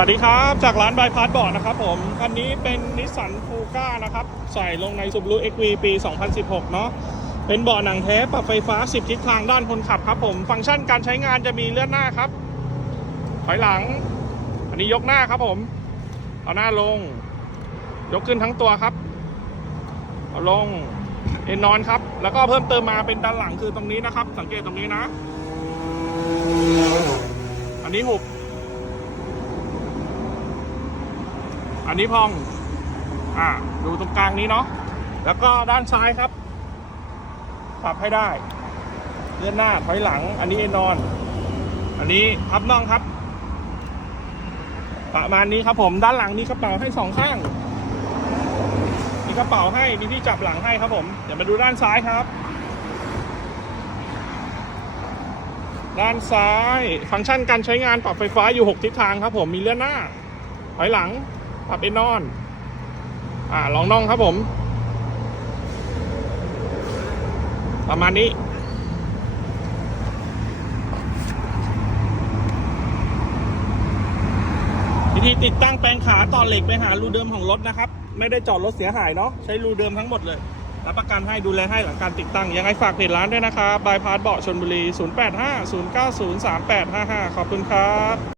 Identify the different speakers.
Speaker 1: สวัสดีครับจากร้านบายพาสบอร์ดนะครับผมคันนี้เป็นนิสสันฟูก้านะครับ ใส่ลงใน Subaru XV ปี 2016 เนาะเป็นเบาะหนังแท้ปรับไฟฟ้า 10 ทิศทางด้านคนขับครับผม ฟังก์ชันการใช้งานจะมีเลื่อนหน้าครับ ถอยหลัง อันนี้ยกหน้าครับผม เอาหน้าลง ยกขึ้นทั้งตัวครับ เอาลงเอ็นนอนครับ แล้วก็เพิ่มเติมมาเป็นด้านหลังคือตรงนี้นะครับ สังเกตตรงนี้นะ อันนี้หุบ อันนี้พอง อ่า ดูตรงกลางนี้เนาะ แล้วก็ด้านซ้ายครับ ปรับให้ได้ เลื่อนหน้า ถอยหลัง อันนี้เอนนอน อันนี้พับน่องครับ ประมาณนี้ครับผม ด้านหลังมีกระเป๋าให้สองข้าง มีกระเป๋าให้ มีที่จับหลังให้ครับผม เดี๋ยวมาดูด้านซ้ายครับ ด้านซ้าย ฟังก์ชันการใช้งานปรับไฟฟ้าอยู่ 6 ทิศทางครับผม มีเลื่อนหน้าถอยหลัง ปรับเอนนอน อ่าลองน่องครับผม ประมาณนี้วิธีติดตั้งแปลงขาต่อเหล็กไปหารูเดิมของรถนะครับ ไม่ได้จอดรถเสียหายเนาะใช้รูเดิมทั้งหมดเลยรับประกันให้ดูแลให้หลังการติดตั้ง ยังไงฝากเพจร้านด้วยนะครับบายพาสเบาะชนบุรี 0850903855 ขอบคุณครับ